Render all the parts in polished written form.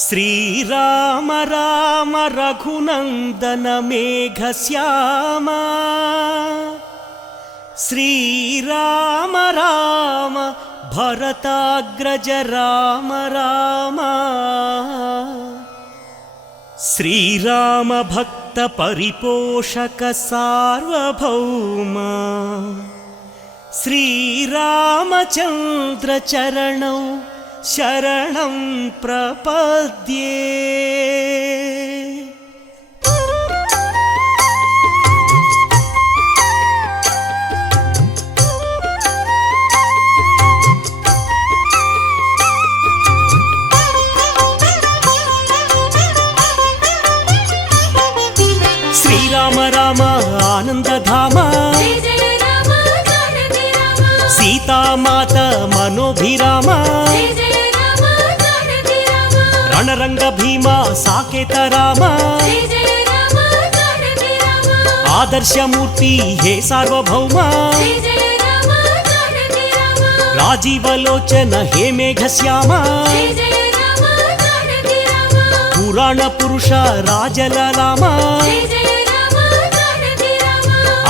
శ్రీరామ రామ రఘునందన మేఘశ్యామ శ్రీరామ రామ భరతాగ్రజ రామ రామ శ్రీరామ భక్త పరిపోషక సార్వభౌమ శ్రీరామచంద్ర చరణం శరణం ప్రపద్యే. శ్రీరామ రామ ఆనందధామ సీతామాత మనోభిరామ రణరంగ భీమ సాకేత రామ ఆదర్శమూర్తి హే సార్వభౌమ రాజీవలోచన హే మేఘశ్యామ పురాణ పురుష రాజలలామ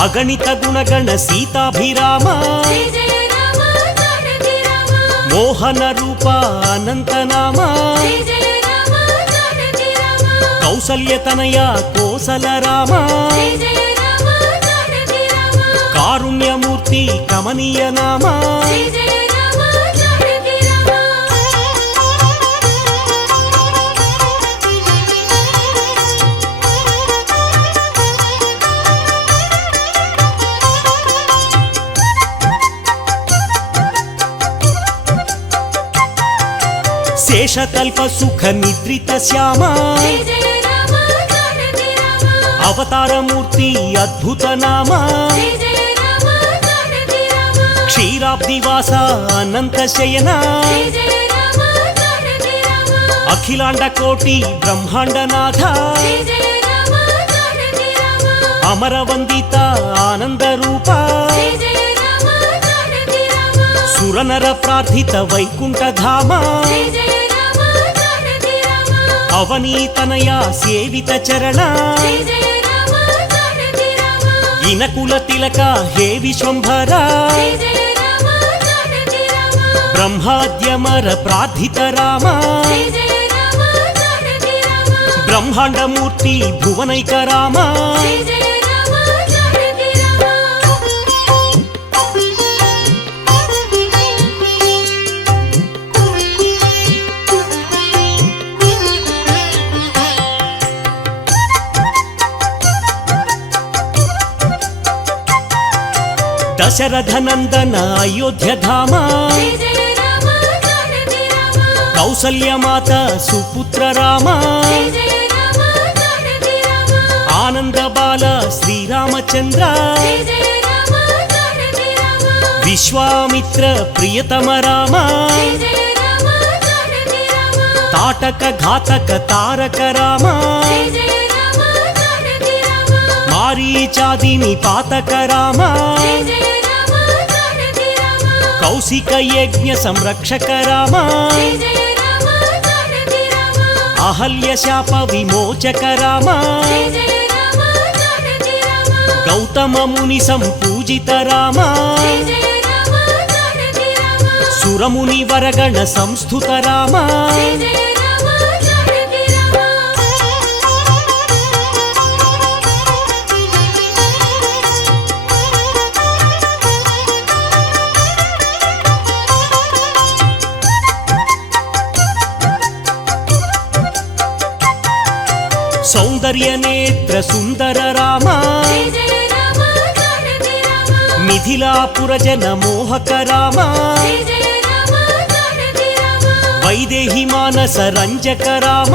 అగణిత గుణగణ సీతాభిరామ మోహన రూప అనంతనామ కౌసల్యతనయ కోసల రామ కారుణ్యమూర్తి కమనీయ నామ శేషకల్ప సుఖ నిద్రిత శ్యామ అవతారమూర్తి అద్భుత నామ క్షీరాబ్దివాస అనంత శయన అఖిలాండ కోటి బ్రహ్మాండనాథ అమరవందిత ఆనంద రూప సురనర ప్రార్థిత వైకుంఠ ధామ అవనీతనయ సేవిత చరణ ఇనకుల తిలక హే విశ్వంభర బ్రహ్మాద్యమర ప్రార్థిత రామ బ్రహ్మాండమూర్తి భువనైక రామ దశరథ నందన అయోధ్య ధామ కౌసల్యమాత సుపుత్ర రామ ఆనంద బాల శ్రీరామచంద్ర విశ్వామిత్ర ప్రియతమ రామ తాటక ఘాతక తారక రామ మారీచాదిని పాతక రామ కౌశిక యజ్ఞ సంరక్షక రామ అహల్య శాప విమోచక రామ గౌతమ ముని సంపూజిత రామ సురముని వరగణ సంస్థుత రామ సౌందర్య నేత్ర సుందర రామ మిథిలాపుర జన మోహక రామ వైదేహి మానస రంజక రామ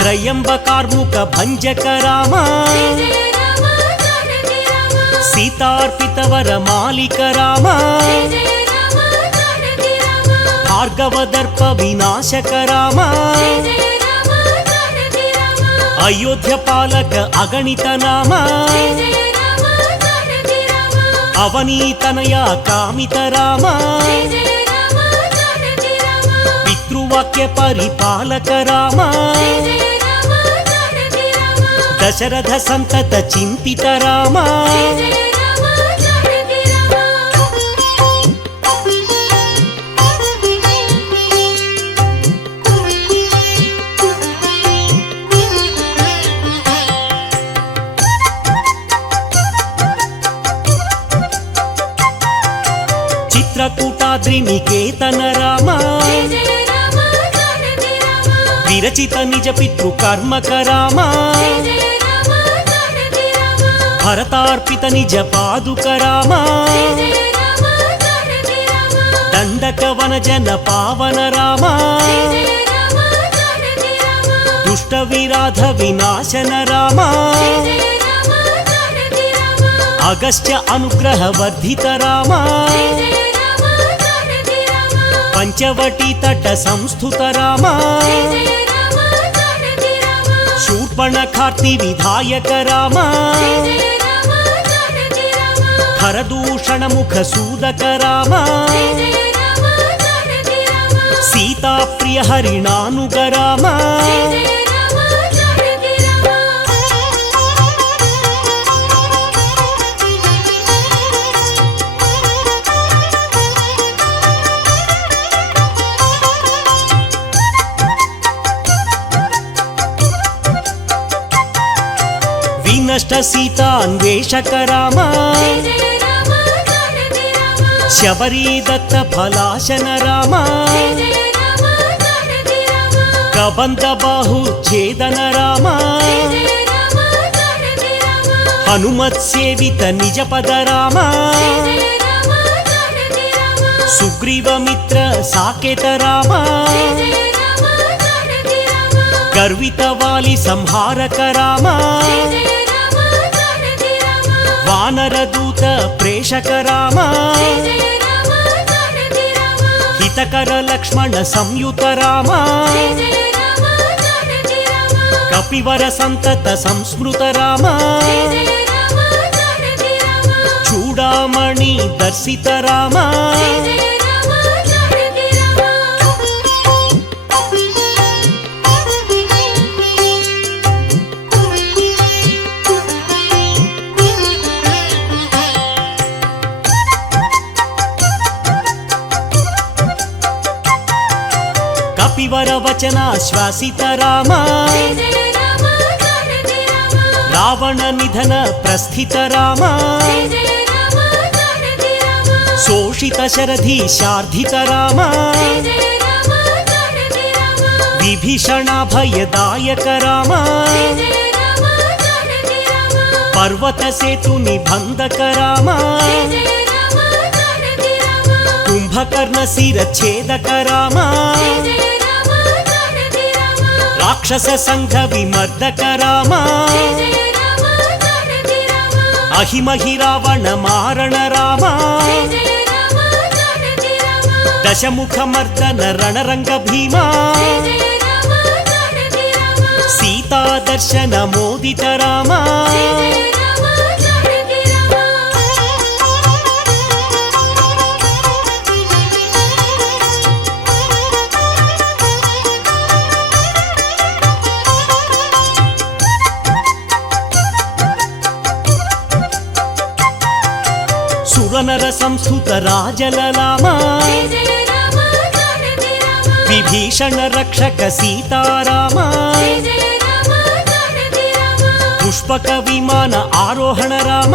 త్రయంబకార్ముక భంజక రామ సీతార్పితవర మాలిక రామ భార్గవదర్ప వినాశక రామ అయోధ్య పాలక అగణిత నామ అవనీతనయ కామిత రామ ధనుర్వాక్య పరిపాలక రామ దశరథ సంతత చింతిత రామ చిత్రకూటాద్రి నికేతన రామ విరచిత నిజ పితృ కర్మక రామ భరతార్పిత నిజ పాదుక రామ దండక వనజన పావన రామ దుష్ట విరాధ వినాశన రామ అగస్త్య అనుగ్రహ వర్ధిత రామ పంచవటి తట సంస్థుత రామ శూర్పణఖార్తి విధాయక రామ ఖరదూషణ ముఖ సూదక రామ సీతాప్రియ హరిణానుగ రామ వినష్ట సీతాన్వేషక రామ శబరీ దత్త ఫలాశన రామ కబంధ బాహు ఛేదన రామ హనుమత్ సేవిత నిజ పద రామ సుగ్రీవ మిత్ర సాకేత రామ గర్విత వాలి సంహారక రామ వానరదూత ప్రేషక రామ హితకర లక్ష్మణ సంయుత రామ కపివర సంతత సంస్మృత రామ చూడామణి దర్శిత రామ కపివర వచన శ్వాసిత రామ రావణ నిధన ప్రస్థిత రామ శోషిత శరధి శార్ధిత రామ విభీషణాభయదాయక రామ పర్వత సేతు నిబంధక రామ కుంభకర్ణ శిరఛేదక రామ రాక్షస సంఘ విమర్దక రామ అహిమహి రావణ మారణ రామ దశముఖ మర్దన రణరంగ భీమా సీతా దర్శన మోదిత రామ సురనర సంస్థుత రాజలలామ విభీషణ రక్షక సీతారామ పుష్పక విమాన ఆరోహణ రామ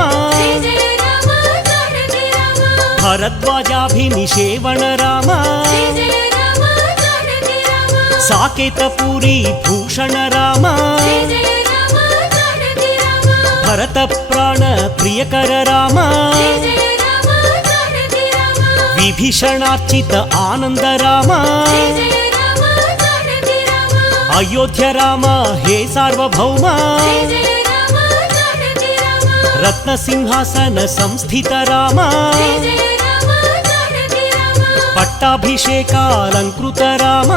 భరద్వాజాభినిషేవణ రామ సాకేతపురి భూషణ రామ భరత ప్రాణ ప్రియకర రామ విభీషణార్చిత ఆనంద రామ అయోధ్య రామ హే సార్వభౌమ రత్న సింహాసన సంస్థిత రామ పట్టాభిషేకాలంకృత రామ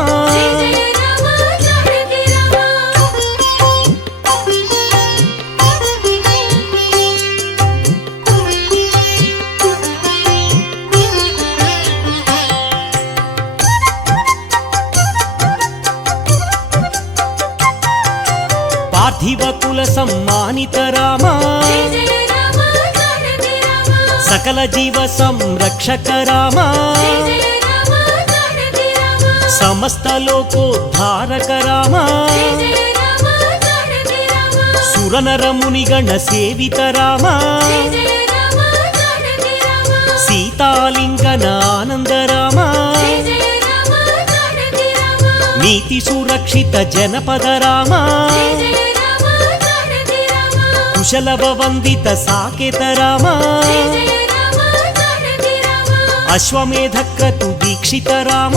పార్థివ కుల సమ్మానిత రామ సకల జీవ సంరక్షక రామ సమస్త లోకోద్ధారక రామ సురనర మునిగణ సేవిత రామ సీతాలింగన ఆనంద రామ నీతి సురక్షిత జనపద రామ కుశలవ వందిత సాకేత రామ అశ్వమేధ క్రతు దీక్షిత రామ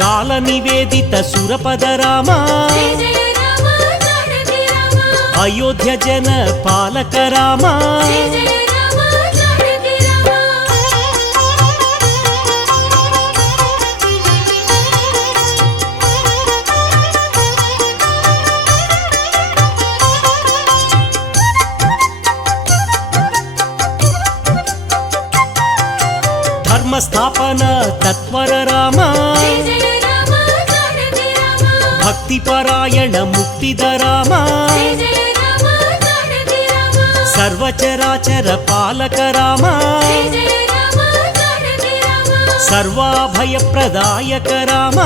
కాల నివేదిత సురపద రామ అయోధ్య జన పాలక రామ ధర్మస్థాపన తత్వర రామ భక్తి పరాయణ ముక్తిద రామ సర్వచరాచర పాలక రామ సర్వాభయ ప్రదాయక రామ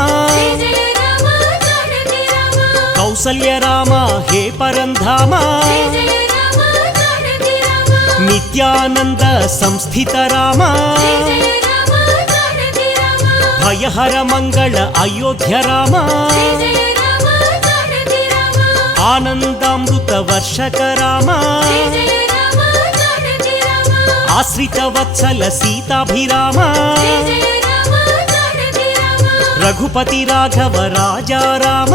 కౌసల్య రామ హే పరంధామ నిత్యానంద సంస్థిత రామ భయహర మంగళ అయోధ్య రామ ఆనందామృత వర్షక రామ ఆశ్రిత వత్సల సీతాభిరామ రఘుపతి రాఘవ రాజా రామ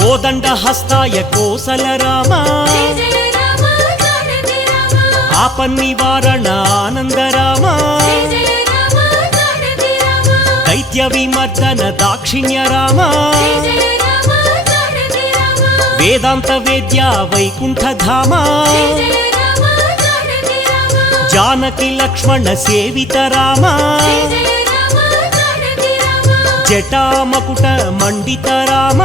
కోదండ హస్తాయ కోసల రామ ఆపన్నివారణ ఆనంద రామ దైత్య విమర్దన దాక్షిణ్య రామ వేదాంత వేద్య వైకుంఠ ధామ జానకి లక్ష్మణ సేవిత రామ జటామకుట మండిత రామ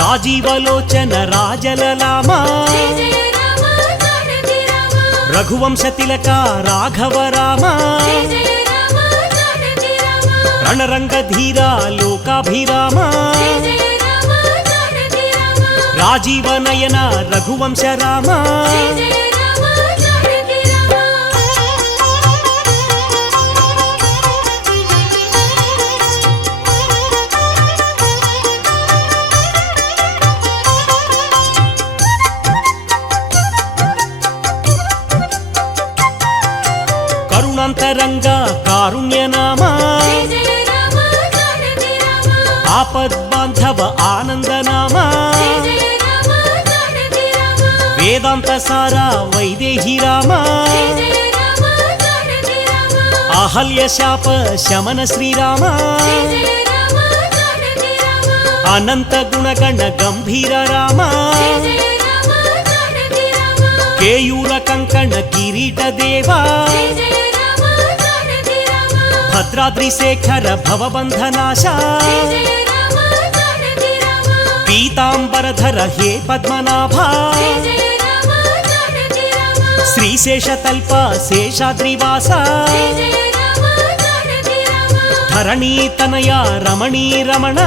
రాజీవలోచన రాజలలామ రఘువంశ తిలక రాఘవ రామ రణరంగ ధీర లోకాభిరామ రాజీవనయన రఘువంశ రామ కరుణాంతరంగ కారుణ్య నామ ఆపద్బాంధవ ఆనంద నామ వేదాంత సారా వైదేహి రామ అహల్య శాప శమన శ్రీరామ అనంత గుణగణ గంభీర రామ కేయూర కంకణ కిరీట దేవా భద్రాద్రి శేఖర భవబంధనాశ పీతాంబరధర హే పద్మనాభ శ్రీశేషతల్ప శేషాద్రివాస ధరణీతనయ రమణీ రమణ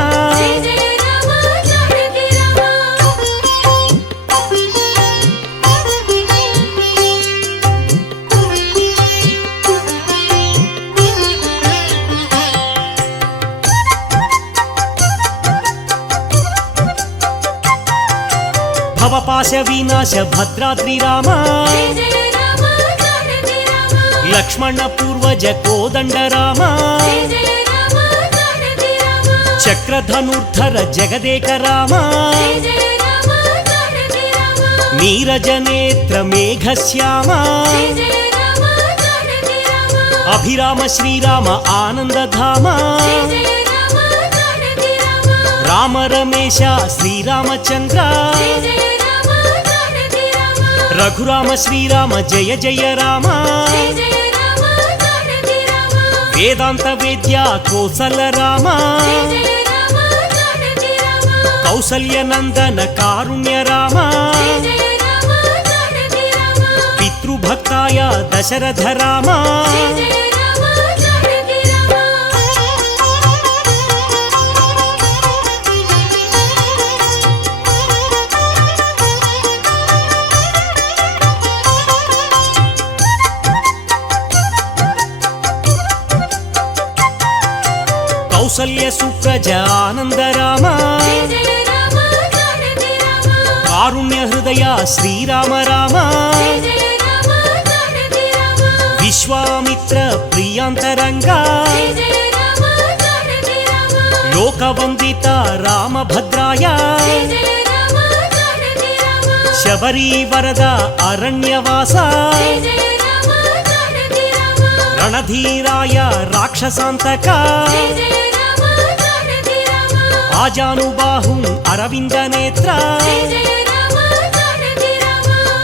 భవపాశ వినాశ భద్రాద్రి రామ లక్ష్మణ పూర్వజ కోదండ రామ చక్రధనుర్ధర జగదేక రామ నీరజనేత్ర మేఘశ్యామ అభిరామ శ్రీరామ ఆనందధామ రామ రమేశ శ్రీరామచంద్ర రఘురామ శ్రీరామ జయ జయ రామ వేదాంత వేద్య కోసల రామ కౌసల్య నందన కారుణ్య రామ పితృభక్తాయ దశరథ రామ కౌసల్య సుప్రజ ఆనంద రామ కారుణ్య హృదయ శ్రీరామ రామ విశ్వామిత్ర ప్రియాంతరంగా లోకవందిత రామభద్రాయ శబరీ వరద అరణ్యవాస రణధీరాయ రాక్షసాంతక ఆజానుబాహుం అరవింద నేత్ర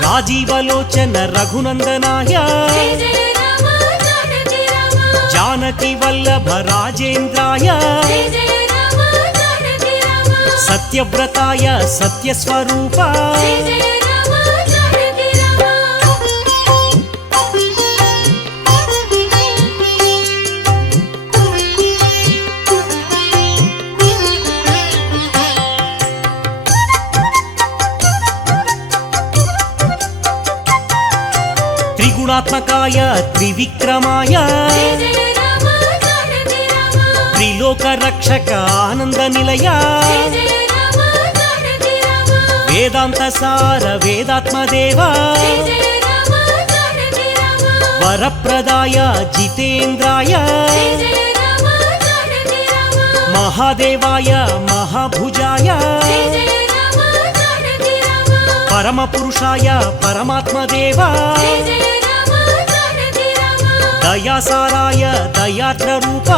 రాజీవలోచన రఘునందనాయ జానకి వల్లభ రాజేంద్రాయ సత్యవ్రతాయ సత్యస్వరూప త్రిగుణాత్మకాయ త్రివిక్రమాయ త్రిలోక రక్షక ఆనంద నిలయ వేదాంత సార వేదాత్మదేవ వరప్రదాయ జితేంద్రాయ మహాదేవాయ మహాభుజాయ పరమ పురుషాయ పరమాత్మదేవ దయాసారాయ దయాద్ర రూప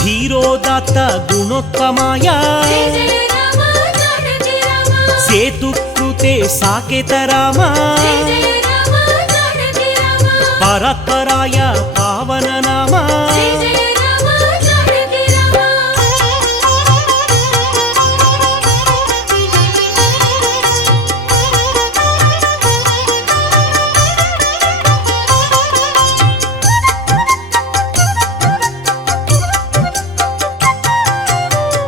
ధీరోదాత్త గుణోత్తమాయ సేతుకృతే సాకేత రామ పరాత్పరాయ పావన నామ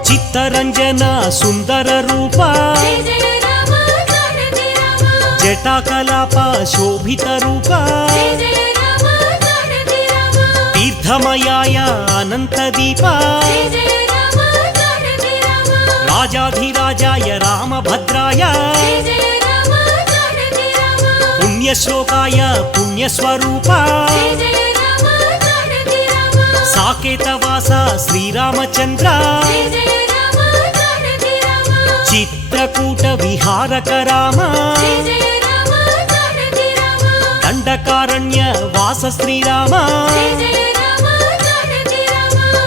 చిత్తరంజన సుందర రూప జటాకలాప శోభిత రూప తీర్థమయాయ అనంత దీప రాజాధిరాజాయ రామభద్రాయ పుణ్యశ్లోకాయ పుణ్యస్వరూప సాకేతవాస శ్రీరామచంద్ర చిత్రకూట విహారక రామ దండకారణ్య వాస శ్రీరామ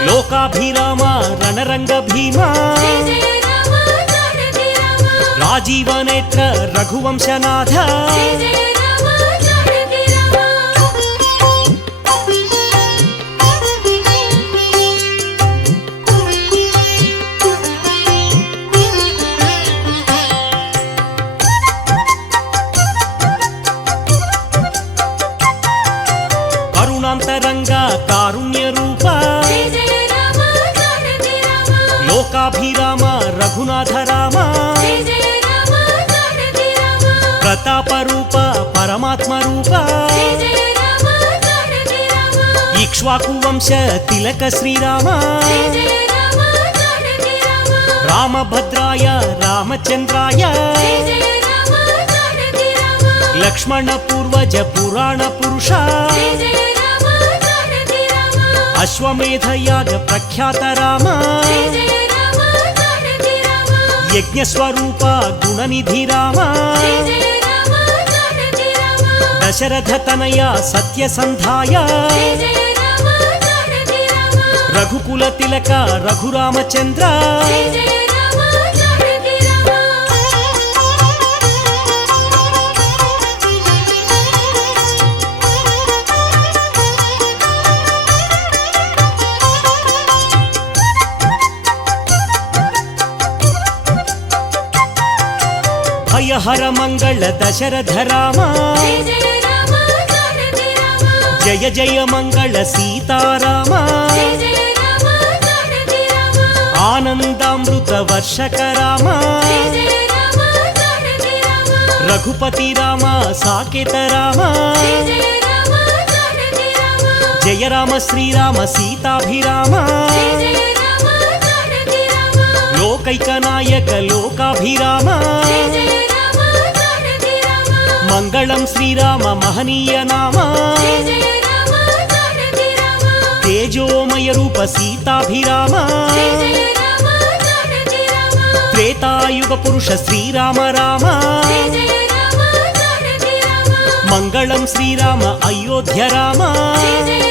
లోకాభిరామ రణరంగ భీమ రాజీవనేత్ర రఘువంశనాథ కరుణాంతరంగ కారుణ్య రూప లోకాభిరామ రఘునాథ రామ ప్రతాప రూప పరమాత్మ రూప ఇక్ష్వాకు వంశ తిలక శ్రీరామ రామభద్రాయ రామచంద్రాయ లక్ష్మణ పూర్వజ పురాణ పురుష అశ్వమేధ యాగ ప్రఖ్యాత రామ యజ్ఞస్వరూప గుణనిధి రామ దశరథ తనయ సత్యసంధాయ జయ జయ రామ జానకి రామ రఘుకుల తిలక రఘురామచంద్ర జయ జయ రామ జానకి రామ భయహర మంగళ దశరథ రామ జయ జయ రామ జానకి రామ జయ జయ మంగళ సీతారామ జయ జయ రామ జానకి రామ ఆనందామృత వర్షక రామ జయ జయ రామ జానకి రామ రఘుపతి రామ సాకేత రామ జయ జయ రామ జానకి రామ జయ రామ శ్రీరామ సీతాభిరామ జయ జయ రామ జానకి రామ లోకైక నాయక లోకాభిరామ జయ జయ రామ జానకి రామ మంగళం శ్రీరామ మహనీయ నామ జయ జయ రామ జానకి రామ తేజోమయ రూప సీతాభిరామ జయ జయ రామ జానకి రామ త్రేతాయుగ పురుష శ్రీరామ రామ జయ జయ రామ జానకి రామ మంగళం శ్రీరామ అయోధ్య రామ జయ జయ